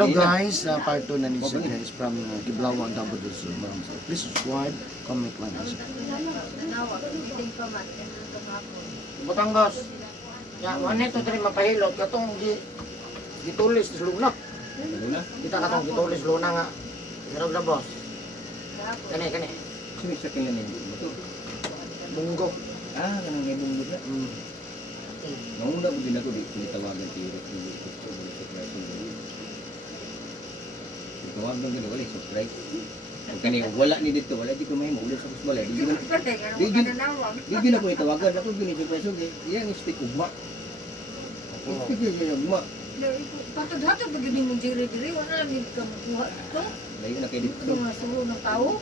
Hello guys, part 2 na ni siya guys from Kiblawan down to Sur. Please subscribe, comment, like, and share. Batangas. Ya, mana itu terima pahilot katong ditulis di luna. Kita katong ditulis luna nga. Meron na boss. Kani. Sino sa kanya ni motor? Bunggo. Ah, kanang may bunggo na. Nauna ko din ako di tawagan si Rick ni subscribe. Tawagan gani wala subscribe. Kung kani wala ni dito, wala di ko may mo ulit sa kusbala. Di gina ko itawagan ako gini sa peso di. Yang stick ugma. Stick ugma. Patod-hatod begini mo diri-diri, wala ni ka makuha ito. Layo na kay dito. Mga sulo ng tao.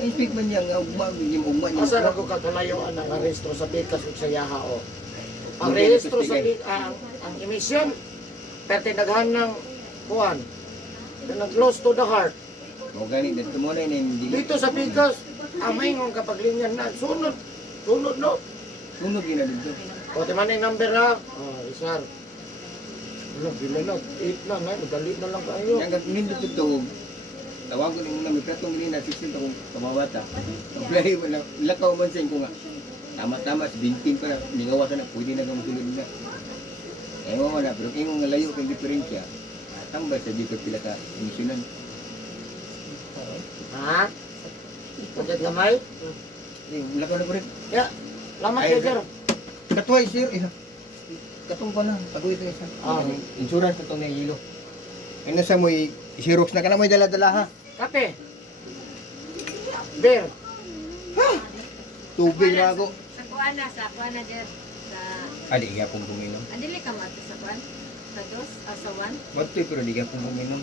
Speak man yang ugma yung ugma niya. Asa na ko katulayo ang rehistro sa pikas ug sa yaha o. Ang rehistro sa ang emission perti daghan ng kuan. Kanang close to the heart. Mo gani dito mo na hindi. Dito sa pikas ang maingon kapag linyan na sunod no. Sunog gina dito. O di man yung number ha. Isar. Ano, bila na, 8 na, madali na lang kayo. Yang nindot dito. Tawagan mo na may katong gini na 16 akong kamawata. Play mo na lakaw man sa ko nga. Tama-tama si Binting pa na ningawasan na pwede na gamsulod na. Eh mo na pero kung layo kang diferensya. Tambay sa dito pila ka emisyonan. Ha? Pagkat gamay? Eh lakaw na ko rin. Ya, lamat Ay, ka, sir. Katuway sir, katong ko na, tagoy ito isa. Insurance na itong nahihilo. Ano sa mo, Xerox na ka na mo dala-dala ha. Kape. Beer. Tubig na ako. Sa kuana dyan. Adi, iya pong puminom. Andili ka mato sa kuan? Sa dos, sa one? Batoy, pero di ka pong puminom.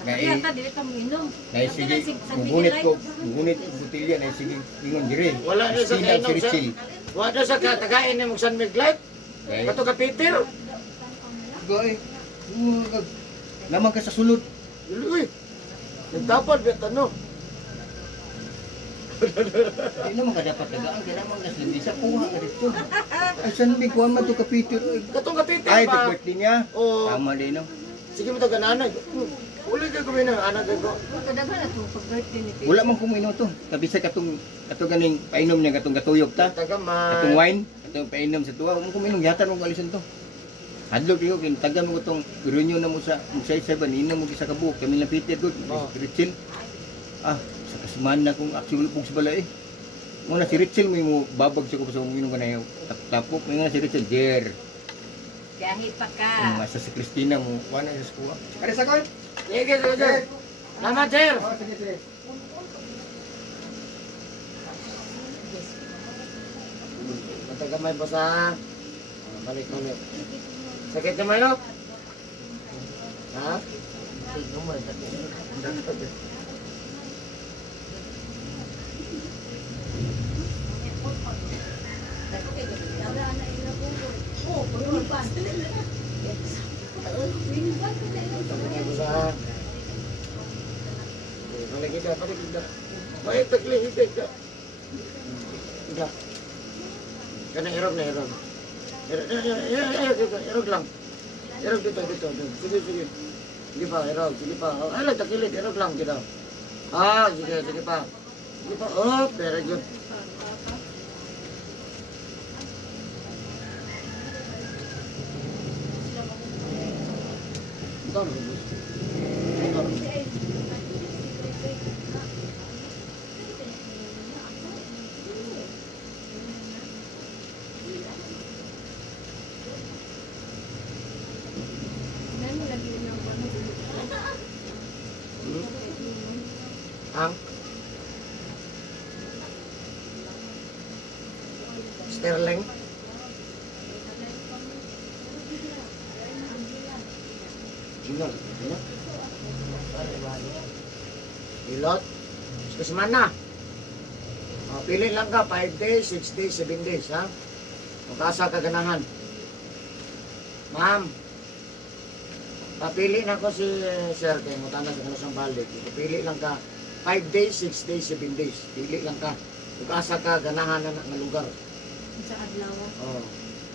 Kaya ta, dili ka mo inom. Naisige, gugunit ko butilya, naisige, ingon dire. Wala na sa Sila, kainom, sir. sirichil. Wala sa katagain ni Mugsan Miglight. Kaya, Kato ka Peter. goy, naman ka sa sulod. Uy. Nagtapad bet ano. Di naman ka dapat tagaan, kaya naman ka sa sa kuha ka dito. Ay, saan may kuha man to ka Peter? Katong ka Peter Ay, ba? the birthday niya. Oo. Tama din, no? Sige mo taga nanay. Uli ka kumain ng anak ko. Kadaghan na ito pag-birthday ni Peter. Wala man kuminom to. Kabisa katong ganing painom niya katong gatuyok ta. Taga Katong man. wine, katong painom sa tuwa. Mo kuminom yata mo kalisan to. Hadlok yo kin taga mo katong reunion na mo sa isa ban inom mo sa kabuok kami lang Peter good. Oh. Richel. Ah, sa kasmana kung actually pug sa bala eh. Muna si Richel mo babag sa ko sa uminom ka na yung tapok. May nga si Richel der. Biyahe pa ka. Masa si Christina mo wala sa kuha. Ari sa kon. Sige, sige. Salamat, sir. Oh, sige sige. Taga may basa. Balik. Sakit naman no? Ha? May basa. Balik kita. May takli, ka. Ika. Kanang irog na irog. Irog lang. Irog dito. Sige. Sige pa, irog. Sige pa. Ay lang, takilid. Irog lang kita. Sige pa. Sige pa. Oh, very good. Ang Sterling. Ilot. Kasi mana. Pili lang ka 5 days, 6 days, 7 days ha. Magkasa ka ganahan. Ma'am. Papili na ko si Sir kay mo tanong sa kanang balik. Pili lang ka 5 days, 6 days, 7 days. Pili lang ka. Magkasa ka ganahan na nga lugar. Sa adlaw. Oh.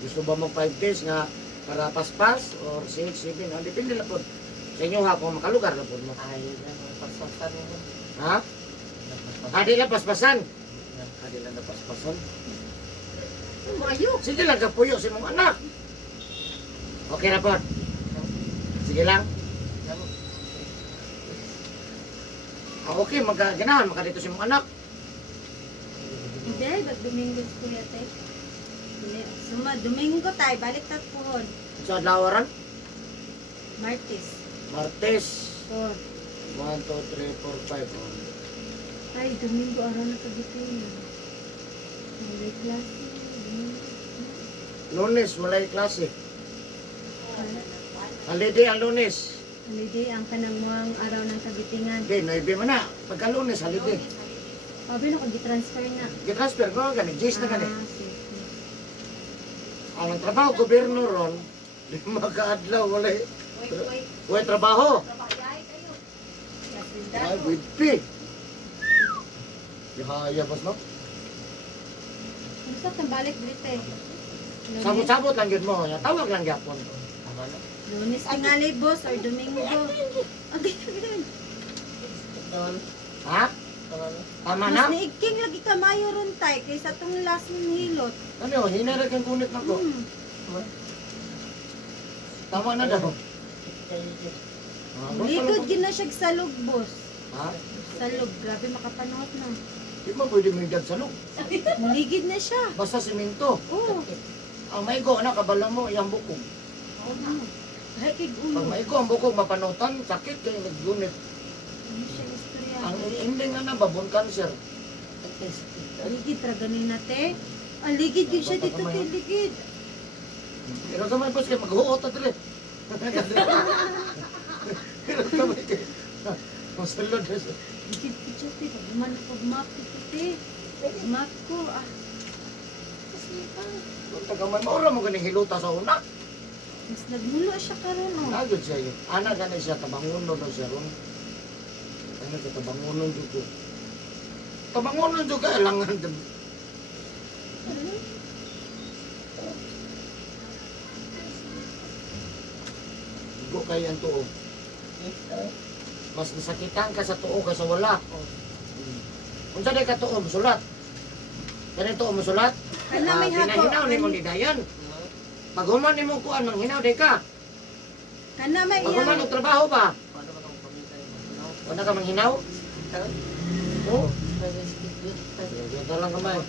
Gusto ba mag 5 days nga Para paspas or 6, 7, depende lang po. Sa inyo ha, kung makalugar na po mo. Ay, paspasan mo. Ha? Adi lang paspasan. Adi lang na paspasan. Mayo. Sige lang, kapuyo si mong anak. Okay na po. Sige lang. Okay, ganahan, dito si mong anak. Hindi, Domingo ko yate. Domingo tayo, balik tat pohon. Sa adlawaran, Martes. Martes. 4. 1, 2, 3, 4, 5. Ay, Domingo araw na kagitin. May klase. Lunes, walay klase. Holiday ang lunes. Holiday ang kanang muang araw ng kagitingan. Hindi, naibi mo na. Pagka lunes, holiday. Sabi na ko, gi-transfer na. Get-transfer ko, ganit. Jace na ganit. Sige. Ang trabaho, gobyerno ron, di makaadlaw, walay. Walay trabaho. Ay, with pay. Yahaya, bas no? Ano sa balik dito eh? Sabot-sabot lang yun mo. Tawag lang yapon. Lunes tingali, boss, or Domingo. Okay, Ha? Tama mas na? niigking lagi ka mayo ron tay, kaysa itong last ng hilot. Ano yun? Hinarag ang kunit na ko. Tama na daw. Ligod gina siya sa log, boss. Ha? Sa log, grabe makapanot na. Di mo pwede may dad sa loob. Muligid na siya. Basta simento. Oo. Ang maigo na, kabala mo, iyang bukog. Ay, kay Pag ulo. maigo ang bukog, mapanutan, sakit kayo naggunit. Ano siya istorya? Ang ending na babon cancer. Ligid, traganin na te. Ang ligid yun siya dito kay ligid. Pero gamay boss kayo, maghuot na dili. Pero gamay kayo. Masalod na siya. Ligid ko siya te. Pagman ko map ito te. Map ko ah. Kung tagamay, maura mo ganing hiluta sa una. Mas nagmulo siya karon oh. Nagod siya yun. Ana ganun siya, tabanguno na siya ron. Ano ka, tabanguno dyan ko. Tabanguno dyan ka, ilangan dyan. Igo kayo ang tuo. Mas nasakitan ka sa tuo kaysa wala. Kung saan ka tuo, musulat. Ganun tuo, musulat. Kana may hako. Pinahinaw ni mo ni Dayan. Pag human ni mo kuan, manghinaw day ka. Kana may Pag human iyang. ang trabaho ba? Wala ka manghinaw? Oo. Ganda lang kamay.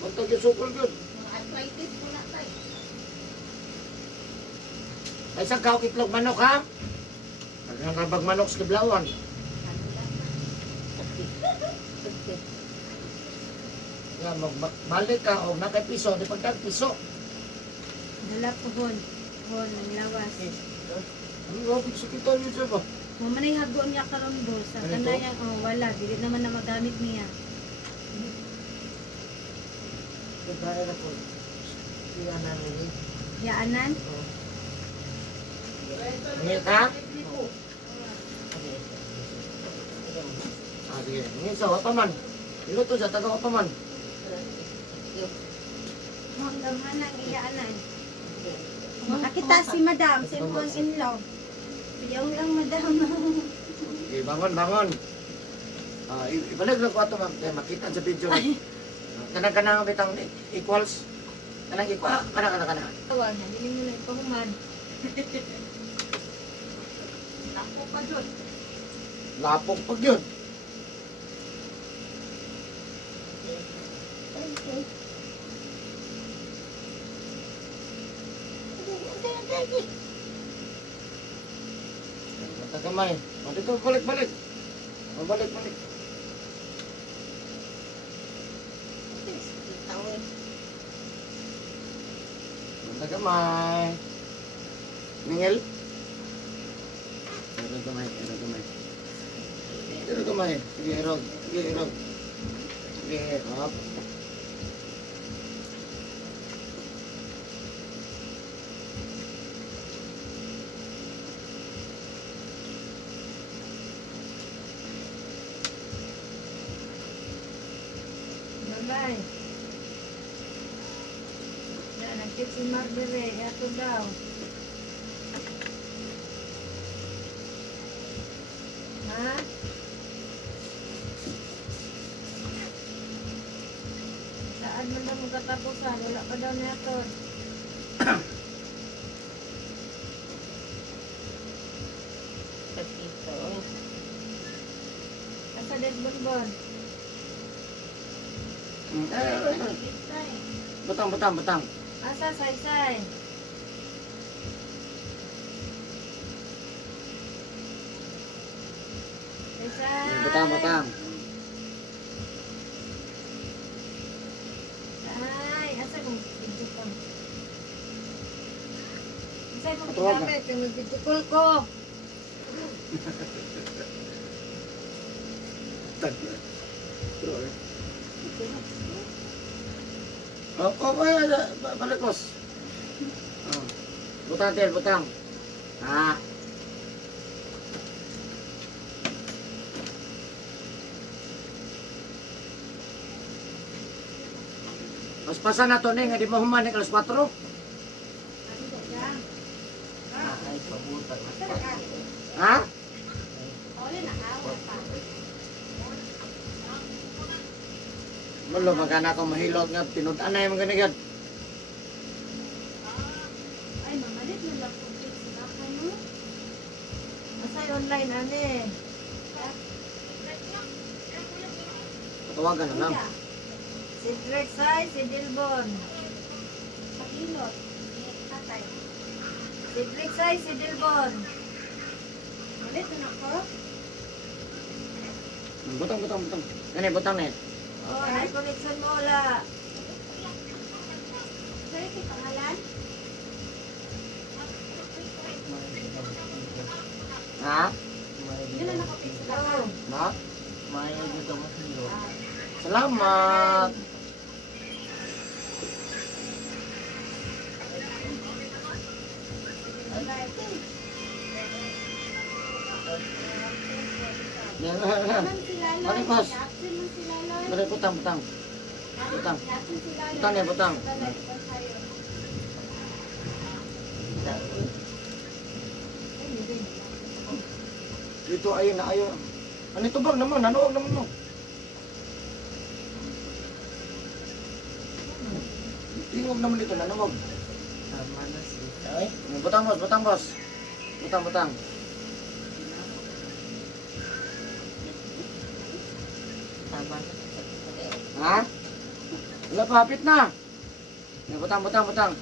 Pagtag yung sukol yun. Arthritis po na tayo. Ay isang kaok itlog manok ha? Pag nakabag manok sa kiblawan. Yan, magbalik ka o nakay piso, di pagtag piso. Dala pohon. Pohon ng lawas. Ano nga, piso kita yun siya ba? Mamanay hago niya karon boss. Ang Ano ito? kanayang oh wala, dili naman na magamit niya. Kaya na po. Iyan namin eh. Yaanan? Ngit ha? Ah, sige. Ngit sa wapaman. Iluto sa taga wapaman. Hanggang hanang iyaanan. Makakita si madam, si mga in-law. Piyaw lang madam. Okay, bangon, bangon. Ah, ibalik lang ko ito, makita sa video. Kanang bitang equals. Kanang equal. Kanang. Tawag na, hindi mo na ipahumad. Ako pa dyan. Lapok pag yun. Matagamay. O dito, balik-balik. Balik-balik. Matagamay. Ningel. Ero gamay. Ero gamay. Sige, erog. Sige, hop. Bye-bye. Yan, Sakit si Marjorie. Ato daw. Ha? Saan man daw mo katapusan? Wala pa daw na ito. Asa des bonbon? Butang, butang, butang. Asa say-say? Say-say. Butang, butang. Ay, asa kong video ko? Asa kong Patuwag gamit? Kung mag-video call ko. Balikos. Oh. Butang, Tel, butang. Ah. Paspasan na to ni nga di mo human ni alas 4. Ha? Mulo magana ko mahilot nga tinud-an na yung ganigad. Ay, mamalit na lang po sila ka mo. Asay online ani. Patawagan na lang. Si Drexay, si Dilbon. Pakilot. Tatay. Si Drexay, si Dilbon. Malit na ako. Butang, butang, butang. Gani, butang na. Oh, may connection mo wala. Sa'yo si pangalan? Ha? Yun ang nakapit sa Oh. Na? Salamat. Yan. Naman si Laloy. Ano, boss? Absent man si Laloy. Bari, butang, butang. Butang. Absent si Laloy. Butang yan, butang. Laloy, ikaw sa'yo. Dito ayun na ayun. Ano ito bang naman? Nanuog naman mo. Tingog naman dito, nanuog. Butang boss, butang boss. Butang, butang. Ha? Wala pa, hapit na. Butang, butang, butang.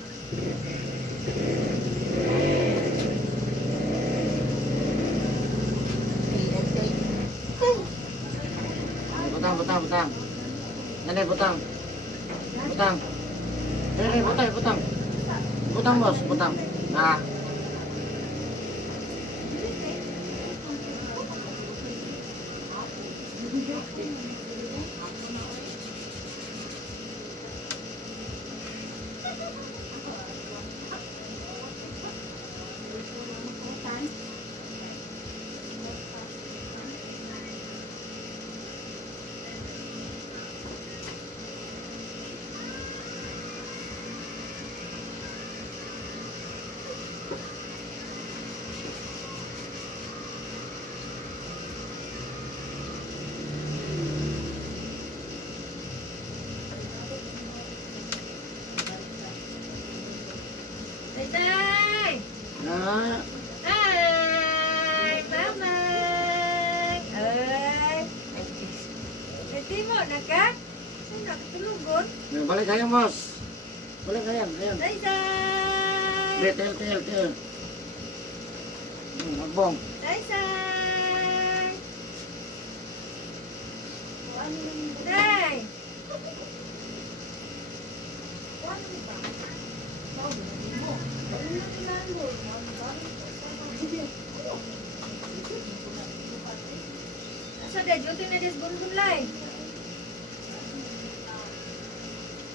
Butang, butang, butang. Nani, butang. Butang. Butang, butang. Butang, boss, butang. Ah. Tay! Ah. Ay! Mamay! Ay! Nanti mo, naka? Saan nakatulugon? Balik kayang, boss. Balik kayang, ayan. Tay-tay! Tel. Magbong. Tay-tay! Tay! Asa deh, juting na des bunbun lay.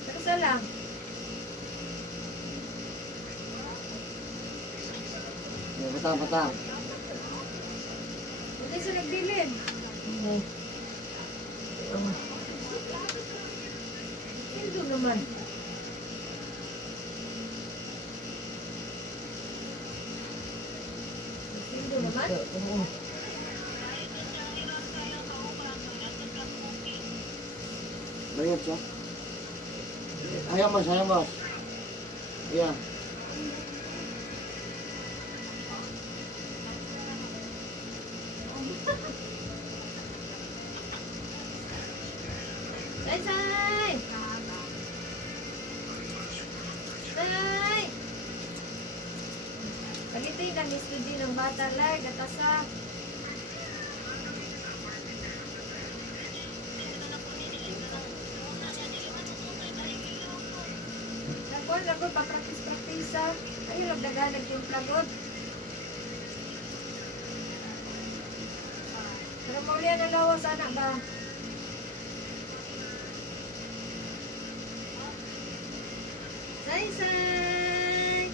Terus lang. Butang, butang. Hindi sa nagbilin. Hindi naman. naman. Bayad siya. Ayaw mas, ayaw mas. Ayan. Say! Say! Pagiti ka ni studi ng bata lang, gatasa. Nagkuhan lang ko, papraktis-praktisa. Ayaw lang daganag yung plagod. Pero maulian ang lawas, anak ba? Say!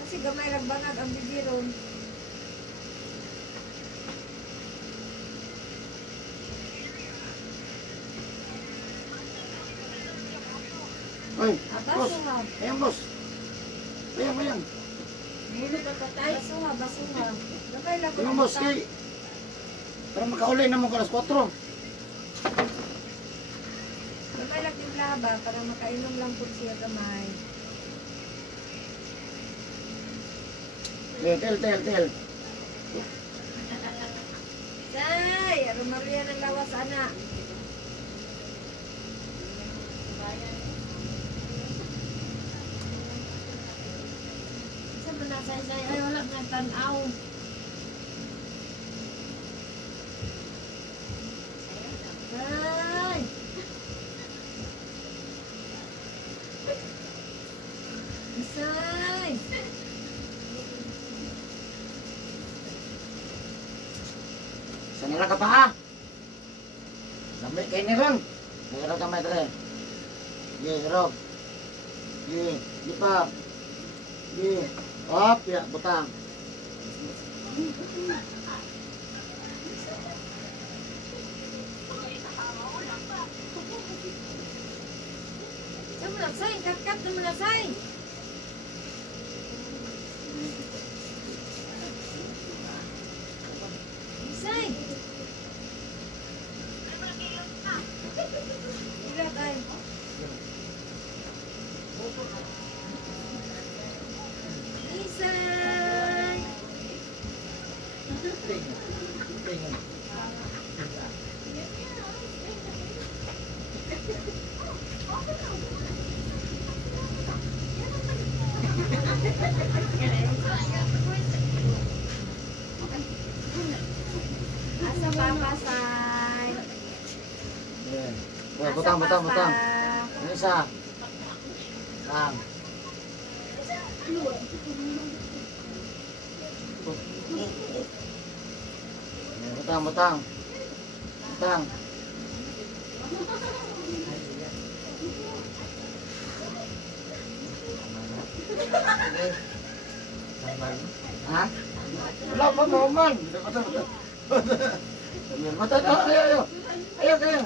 Kasi gamay ragbangag ang bibiron. Ay, Aba, boss. suha. Ayan, boss. Ayan, ayan. Basuha. Gamay lang ko Ayan, boss. Kay... Para makauli naman ko alas 4. Gamay lang yung laba para makainom lang po siya gamay. Tel. Say! Rumariya ng lawas, anak. Saan mo na, say? Ay, wala nga tanaw. Say! Say! Sanira ka pa ha? Lamig kayo ni Ron. Hirap ka may tre. Hirap. Di pa. Op, ya, butang. Saan mo na, say? Kat na mo na, say! Say! Ila tayo. Isay! Asa papa, say? Yan. Butang. Ang isa. Lang. Yan, butang. Ha? Wala pa man. Mata. Ayaw kayo.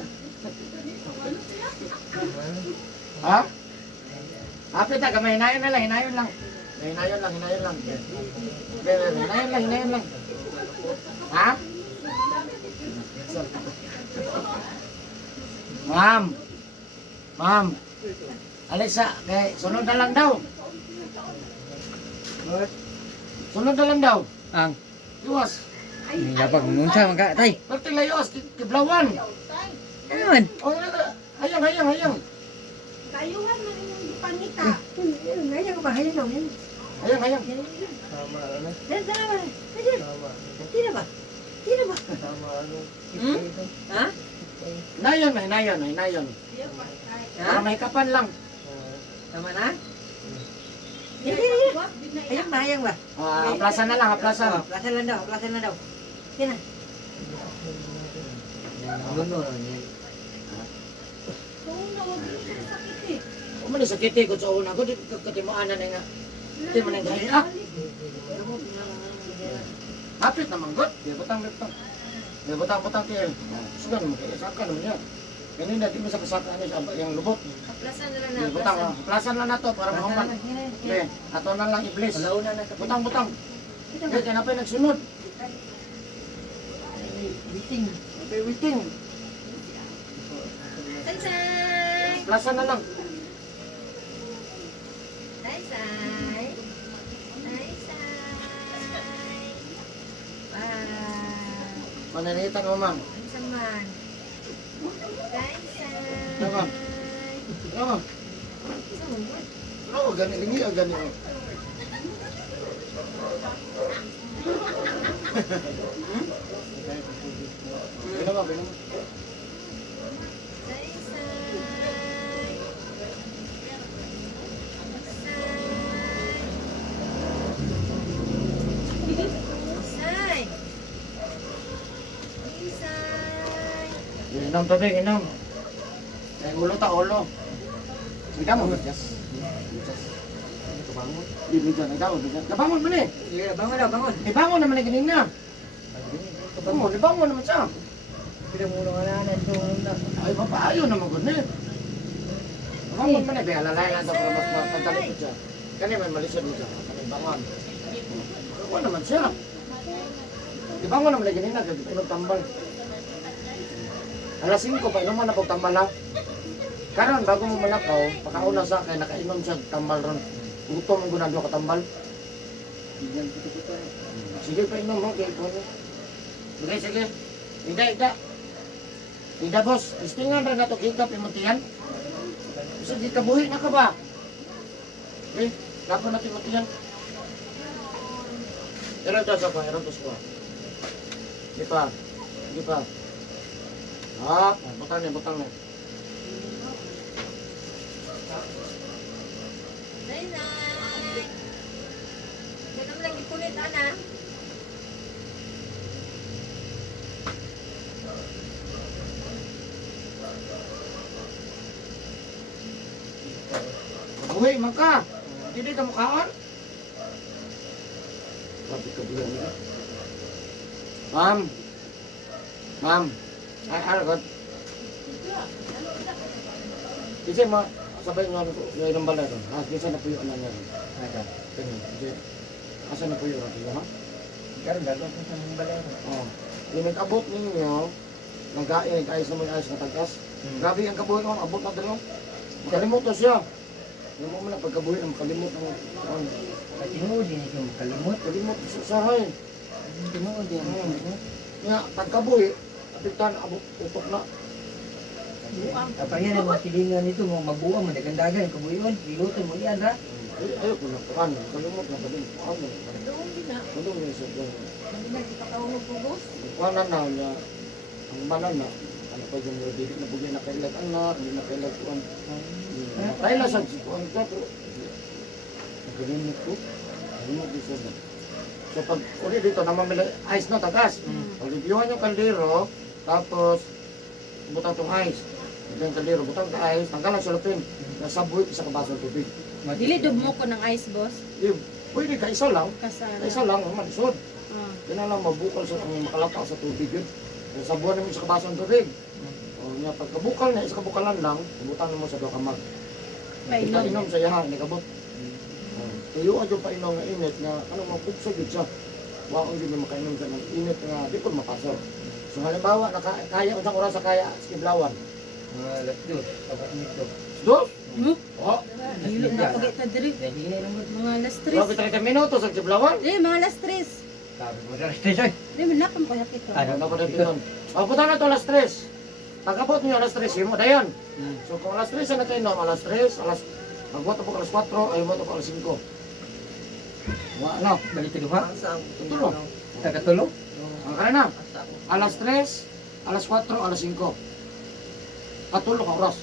Ha? Hapit na, hinayon lang. Hinayon lang. Hinayon lang. Ha? Ma'am. Alisa, kay sunod na lang daw. Ang Iwas. labag nunsa man ka tay. Pagti layos, kiblawan. Ano man? O, hayang. Kayuhan man yung pangita. Ngayon ba? Hayang daw yan. Hayang. Tira ba? Ha? Hinayon. Para may kapan lang. Tama na? Hayang ba? Aplasan na lang, aplasan. Plasan lang daw. Yan na. Umani sa kiti ko sa una ko, di katimuanan na nga. Di man nga gaya. Hapit naman god. Di butang. Di butang kayo. Sugan mo kayo, saka nun yan. Ganun na, di mo sa kasaka ano siya, yung lubot. Plasan na lang Di, na. butang, plasan lang na to para mahuman. Di, ato na lang i-bless. Alauna na kapag Butang, butang. Di, kaya na pa yung nagsunod. meeting. Okay, waiting. Saysay! Plasan na lang. Saysay! Saysay! Mananitan mo, ma'am. Ang saman. Saysay! Tama. Tama. Oo, gani, lingi, gani. Oh. Ginawa, ginawa. Saysay! Saysay! Saysay! Inom to, Ding, inom. Ay, ulo ta, ulo. Hindi mo, bigas. Bigas. Di, bigas. Ikaw, bigas. Nabangon mo ni. Sige, bangon na, bangon. Ibangon naman ni ganina. Oo, ibangon naman siya. Pinamulo ka na, nandun na. Ay, mapaayo naman ko ni. Nabangon mo na, be. Alalay lang ito para mas mapagdalit ko siya. Kani may malisod mo siya. Kani bangon. Ibangon naman siya. Ibangon naman ni ganina. Kaya pinog tambal. Alas 5 pa, inuman na pag tambal ha. Karon bago mo malakaw, pakauna sa akin, nakainom siya tambal ron. Gutom ang gunado ka tambal. Sige pa inom mo, kaya po. Sige, sige. Ida. Ida, boss. Istingan rin na ito, kikap imutihan. Sige, kabuhi na ka ba? Eh, lapo natin imutihan. Erotos ako, erotos ko. Di pa. Ah, butang na. Saysay! Ito naman lang ipunit, anak. Kabuhi, man ka. Hindi ka mukhaan. Sabi ka bilang nila. Ma'am. Ay, aragot. Kasi sabay nga yung ilang bala ron. Kasi na po yung anak niya ron. Kasi, asa na po yung rato, ha? Karon gagawin ko sa mga balay. Oh. Yung nag-abot ninyo, nag-ayos naman ayos na tagas. Grabe ang kabuhi ko, abot na dalaw. Kalimot na siya. Yung mo na pagkabuhi ng kalimot ng At tinuod din ito kalimot. kalimot sa sahay. Tinuod din. Nga, pagkabuhi, apitan, abot, utok na. Apa yan ang mga tilingan nito, mga mabuang, madagandagan, kabuyon, pilutan mo yan ha. Ayoko na, kalimot na, kalimot. Ano? Doon din na. Ano yung isa ko? Hindi na kita kaunog po, boss. Wala na niya. Ang banana, ano pa yung dili na bugyan na kailag anak, hindi na kailag kuan. Kailan sa kuan ko to. Nagalimot ko. Nagalimot ko siya. So pag uli dito, namamili ice na tagas. Pag reviewhan yung kaldero, tapos butang tong ice. Ito yung kaldero, butang ka ice, tanggalan sa lupin. Nasabuhi sa kabasang tubig. Dili dugmo ko ng ice, boss. Pwede ka isa lang. Kasara. Isa lang, manisod. Ah. Yan lang mabukal sa makalapa sa tubig yun. Sabuhan namin sa kabasang tubig. O nga, pagkabukal na, isa kabukalan lang, ibutan mo sa dokamag. Painom. Inom sa yahan, nikabot. Tuyo adyo painom nga init nga, ano mapugso yun siya. Waong yun makainom siya ng init nga, di ko mapasok. So halimbawa, kaya unsang oras sa kaya, skiblawan. Mga alas 2, kapat nito. Dos? Hmm? Oh, Dili na pagay ta diri. Dahil naman. Mga alas grabe 3. 30 minutos sa skiblawan. Dili mga alas 3. Sabi mo sa station. Dili man nakam ko yakito. Ano ko na pinon? O, punta na to alas 3. Pagkabot niyo alas 3, yun mo, dayon. So kung alas 3 sa nakainom, alas 3, magbuhat ako alas 4, ay buhat ako alas 5. Ano? Balik ka duha. Tutulo. Tagatulog. Ang kaya na. Alas 3, alas 4, alas 5. Katulo ka oras.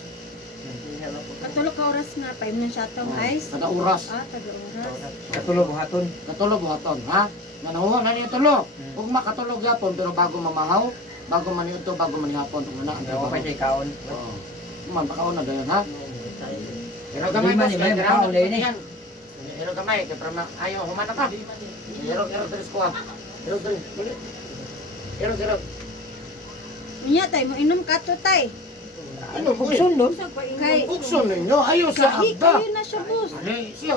Katulog ka oras nga pa imong siya tong ice. Kada oras. Ah, kada oras. Katulog buhaton. Katulog buhaton, ha? Nanuha na niyo tulo. Huwag makatulog yapon, pero bago mamahaw, bago maniudto, bago manihapon, kung na ang Ako pa trabaho. siya kaon. Oo. Man, pakaon na ganyan, ha? Pero gamay Di man, boss, di man, kaya makaon ginamit din ko eh. yan. Pero gamay, kaya para ayaw, humana ka. Pero tres ko, ha? Pero, dali. Pero, Unya tay mo inom ka to tay. Ano mo eh? Pugson no? Kay, Bukson ninyo, ayaw siya agda. kayo na siya, boss. Ano siya?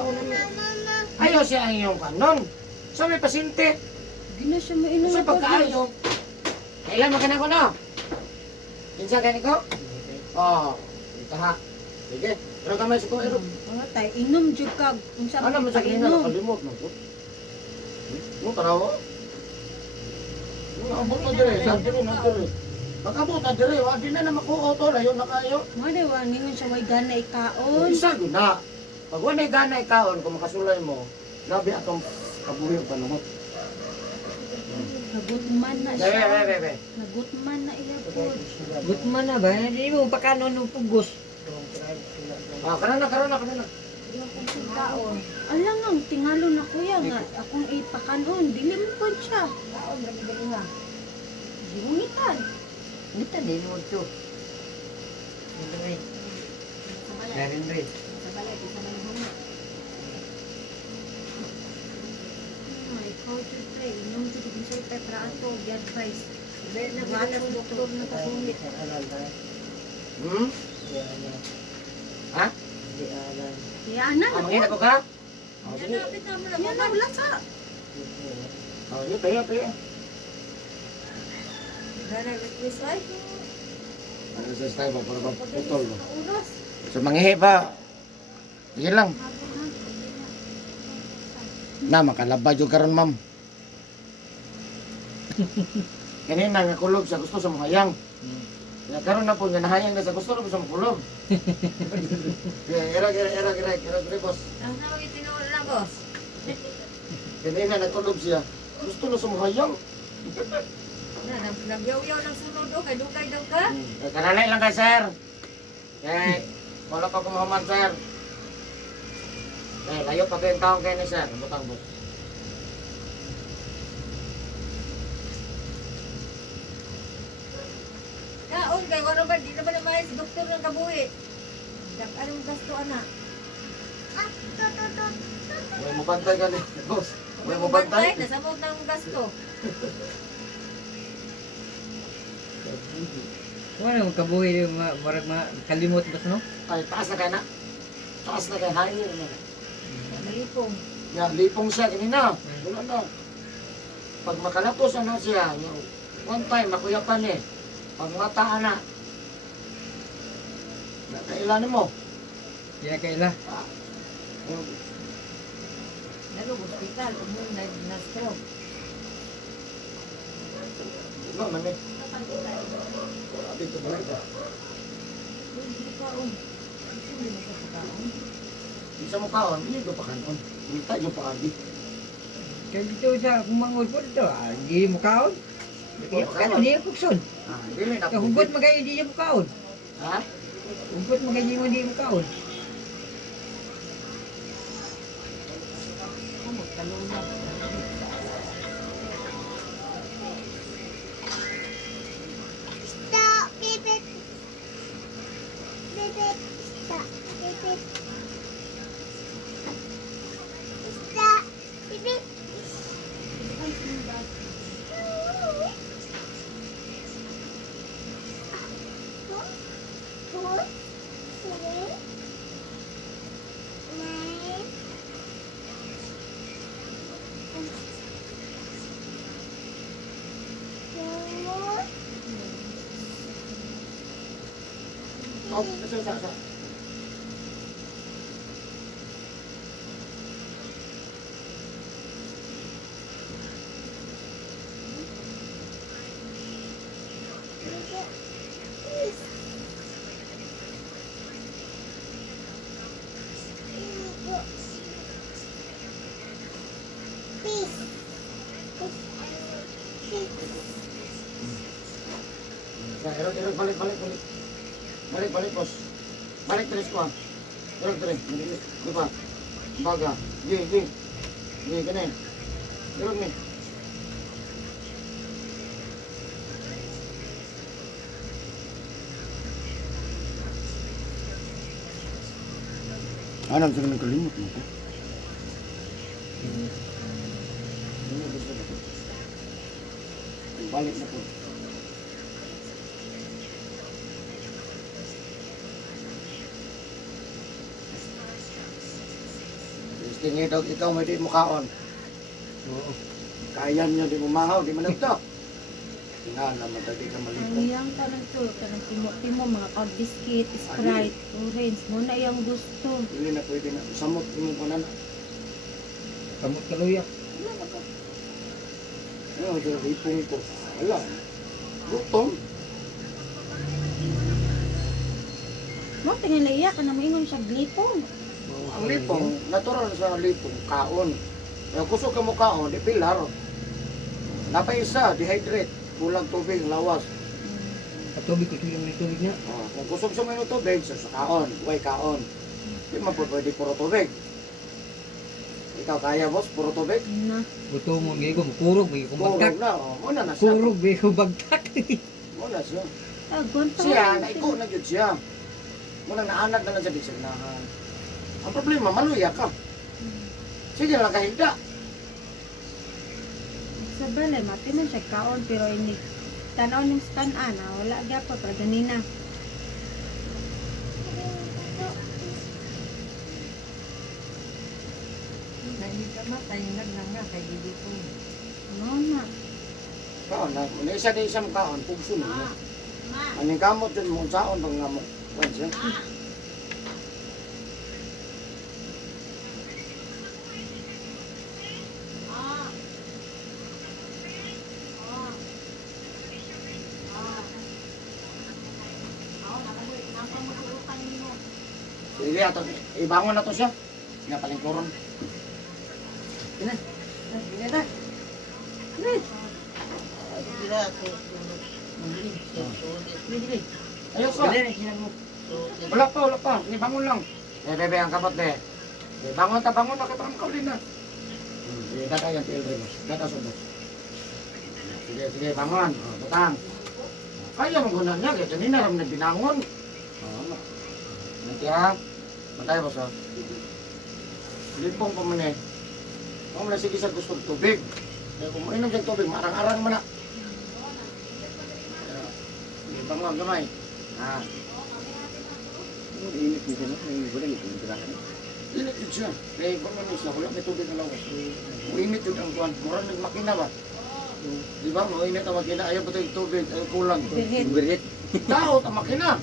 Ayaw siya ang iyong kanon. Sa may pasyente, Di na siya mainom sa na boss. pagkaayo. Kailan mo ka na ko no? Kinsa ka ko? Oo. Ito ha. Sige. Pero kamay sa ko, Ero. Mga tay, inom jud kag. Unsa Ano mo sa kanina, painom? nakalimot mo ko. Mo tarawo? Abot na dire, sa dire na dire. Pagkabot na dire, wa di na na makuha to, layo na kayo. Mga day, wa ningon siya way gana ikaon. Isa yun na. Pag wala gana ikaon, kung makasulay mo, grabe akong kabuhi ang panahon. Nagutman na Bebe, siya. bebe, bebe. Nagutman na iya po. Gutman na ba? Hindi mo pakanon ng pugos. Kanan na. Alang ang tingalo na kuya nga akong ipakanon. Dili mo po siya. Giungitan. Nita din mo ito. Meron rin. Ay, ikaw jud tay. Inom jud kung sa'yo petrato. Gi-advise. Wala mo doktor na kasungit. Hmm? Ha? Kaya ana na Mangina ko ka? Sige. Yan na, wala sa. Yun, tayo. Ano sa style ba? Para ba putol ba? So, mangihi pa. Sige lang. Na, makalaba yung karon, ma'am. Kanina nga kulog siya, gusto sa mahayang. Ya karon na po nga nahayang na sa gusto na po sa makulog. Era, boss. Ang tawag itinuol na, boss. Kanina nagkulog siya, gusto na sa mahayang. Nagyaw-yaw ng sunod o, kay dugay daw ka. Kananay lang kay sir. Kay, wala pa kumahaman sir. Kay, layo pa kayong taong kayo ni sir. Butang boss. Kaon kay wala ba, di naman naman si doktor ng kabuhi. Anong gasto, anak? May mabantay ka ni boss. May mabantay. Nasamot ng gasto. Wala mo kabuhi yung marag kalimot ba no? Ay, taas na kayo na. Taas na kayo. Hangin na. Malipong. Yan, lipong siya kanina. Wala na. Pag makalapos ano siya, yung one time, makuyapan eh. Pag mataan na, nakailanin mo. Kaya kaila. Yung, Lalo, hospital, umul na stroke. no, mami. Dito ba ito? Hindi kaon. Hindi mo sa kaon. Isa mo kaon, hindi ko pa kanon. Hindi tayo pa adi. Kaya dito sa kumangod po dito, hindi mo kaon. Kano, hindi mo pugson. Dili na. Kahugot magayon hindi mo kaon. Ha? Hugot magayon hindi mo kaon. Stop, bibit. Bibit, stop, bibit. Stop, bibit. Oh, sa. Erog, balik. Balik, boss. Balik, tres ko. Erog, tres. Di ba? Baga. Gi, ganun. Erog, ni. Anong sa ganun kalimot mo ko? Balik na po. Tingin daw ikaw may di mo kaon. Oo. Kaya niya di mo mahaw, di man ito. Tingnan naman tayo di ka Ang malito. iyang kanan to, kanang timo-timo, mga biscuit, Sprite, orange, mo na iyang gusto. Hindi na pwede na. Samot mo pa na. Kamot kaluya. Ano, ito ipong ko. Wala. Gutom. Mo tingala iya ka na maingon siya glipong. Ang lipong, natural sa lipong, kaon. Kaya kusog ka mo kaon, di pilar. Napay isa, dehydrate. Kulang tubig, lawas. At tubig ko tuloy ng tubig niya. Oh, kung kusog sa mga tubig, sa kaon, huwag kaon. Di man po pwede puro tubig. Ikaw kaya boss, puro tubig? Na, Buto mo ngayon ko, kurog, may kumbagtak. Kurog na, oh. Muna na siya. Kurog, may kumbagtak. Muna siya. agon pa. Siya, naiko na yun siya. Muna naanad na lang siya di sinahan. Ang problema, maluya ka. Sige lang kahigda. Sa balay, mati man siya kaon, pero ini tanaw yung scan ana, wala gyapon pa ganina. Hindi ka matay, nagnanga kay Didi ko. Ano na? Kaon na, muna isa din isang kaon, pugso na. Aning kamot dun mo, saon bang nga mo. Wan siya. Sige, ato, ibangon na to siya. Nga palingkuron. Ina. Ina na. Ayos ka. Wala pa. Ni bangon lang. Bebe, ang kapot be. Bangon na kita ang kaulin na. Sige, data yan, TL Remos. Data subos. Sige, bangon. Tutang. Kaya mo gunan niya, kaya kanina ram na binangon. Nanti ha. Matay ba sa? Limpong pa man eh. Kung wala sige sa gusto tubig. Kaya kung mainom siyang tubig, marang-arang man na. Bangon gamay. Ha. Init ni siya, no? May wala ito, yung tirahan. Init yun siya. Kaya bangon niya siya, wala may tubig na lawas. Init yun ang kuhan. Murang nagmakina ba? Di ba? Mainit ang makina. Ayaw ba ito yung tubig? Ayaw kulang. Birhit. Gurit. Tao, ang makina.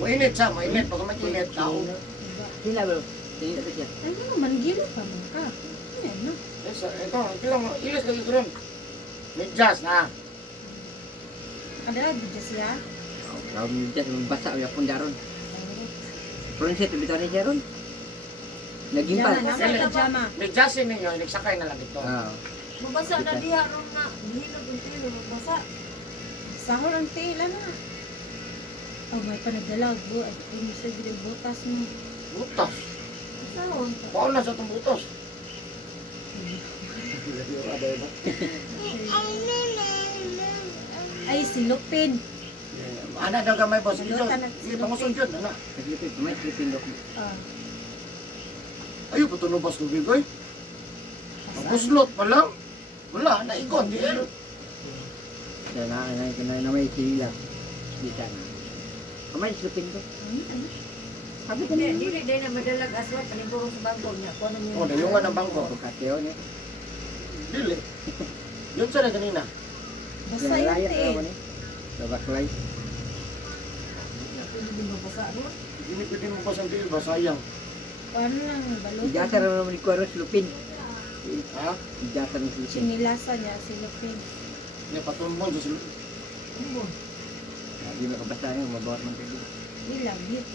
Mainit siya, mainit. Pag mainit, tao. Sila ba? Tingin na siya. Ano naman gilo pa man ka? Ayan na. Ito, ilang ilis ka dito rin. Medyas na. Ada bidya siya. Kalau minta basa ya pun daron. Pronset bitaw ni daron. Naging pa. Jama, nasa pajama. Medyasin ninyo, nagsakay na lang dito. Ah. Mabasa na diha ron na. Dihilog yung tilo, mabasa. Sahol ang tila na. Oh, may panagdalag bo. Ay, pinisa gila butas mo. Butas. Saan? Paano na sa itong butas? Ay, silupin. Anak daw gamay boss. Ito, Lutan at sige, pangusun dyan, anak. Naglipit, may slipin dok. Ah, Ayaw, patunog ba sa tubig, oy? Ang buslot pa lang. Wala, naikon, di ano. Kaya na may sila. Bitan. Kamay slipin dok. sabi ko Hindi, na dili din na madalag aswat. Panimpurong sa bangko niya. Kung ano Oh, dayungan ang bangko. Kateo ni. Dili. Yun siya na kanina. basta yung tiin. Babaklay. Pwede din mabasa doon. Hindi pwede mo pa sa tiil ba, sayang. Paano lang, balot. Ijasa na naman ko aros lupin. Ha? Ijasa ng slipin. Sinilasa niya, silupin. Hindi, patumbon sa sil... Hindi makabasa niya, mabawat man kayo. Nilagit.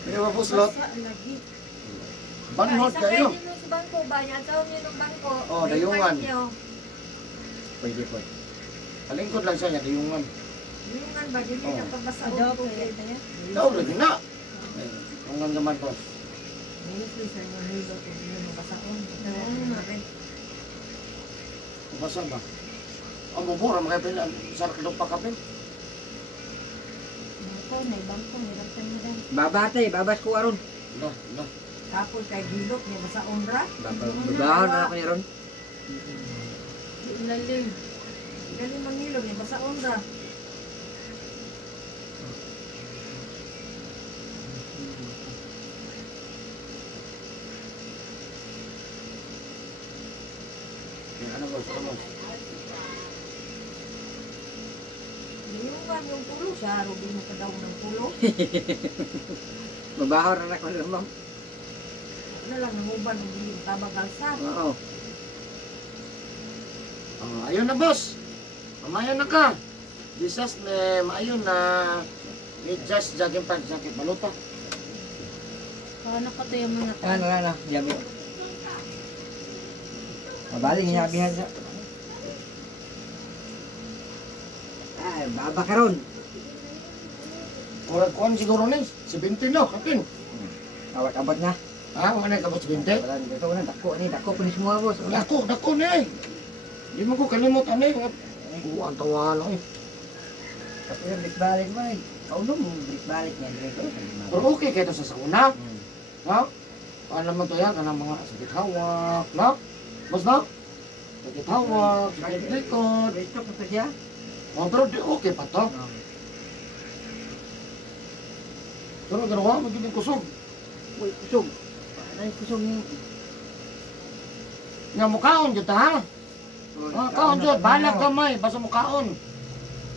Hindi ba buslot? Basa, lagit. Banhot Sakay kayo. niyo sa bangko ba? Ang tawag niyo ng bangko. Oh, dayungan. Niyo. Pwede po. Palingkod lang siya niya, dayungan. Dayungan ba? Dili Oh. na pagbasa Adaw, o kaya tubig. tayo. Ikaw, lagi na. Hanggang naman, boss. Basa ba? Ang bubura, makapin, sarap ka pa kapin. Bangko, may bangko, may bangko mo daw. Babatay, babas ko aron. No. Tapos kay Gilok niya basa umbra. Babahon na ako ni ron. Ilalim. Ilalim ang ilog niya basa umbra. Ano boss? Ano boss? Niyungan yung pulo siya, rugi mo pa daw ng pulo. Mabaho na ako ng ma'am. Ano lang, nanguban ng biling tabagalsa. Oo. Ayun na boss. Mamaya na ka. Jesus name, ayun na. Just jogging pants sakit baluta. Paano ko to yung mga Ano na, diyabi. Mabaling niya abihan sa. Ay, baba ka ron. Kurang kuan siguro ni. 17 no, kapin. Awat-abot na. Ah, mana ka boss 20? Wala, ito na, dako po ni semua boss. Wala. Dako ni. Di mo ko kalimot ani. Ang tawa no eh. Tapi yung balik balik mo eh. Kauno mo balik balik niya. Pero okay kayo sa sauna. No? Paano naman to yan? Kanang mga sakit hawak. No? Boss no? Sakit hawak, sakit likod. Ito po siya. Pero di okay pa to. Pero ganawa, magiging kusog. Uy, kusog. Ano yung kusog niyo? Nga mukaon dyan ta ha? Kaon dyan, balag kamay, basta mukaon.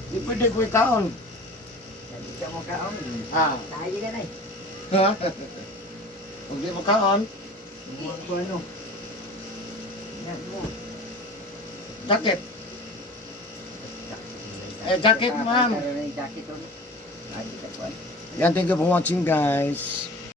Di pwede ko ikaon. Hindi ka mo kaon. Ah, Tayo ka na eh. ha? Kung di mukaon, Mga ko ano. Yan mo. jacket. Jacket ma'am. Jacket ulit. Ay, di ka kuwan. Yan, thank you for watching guys.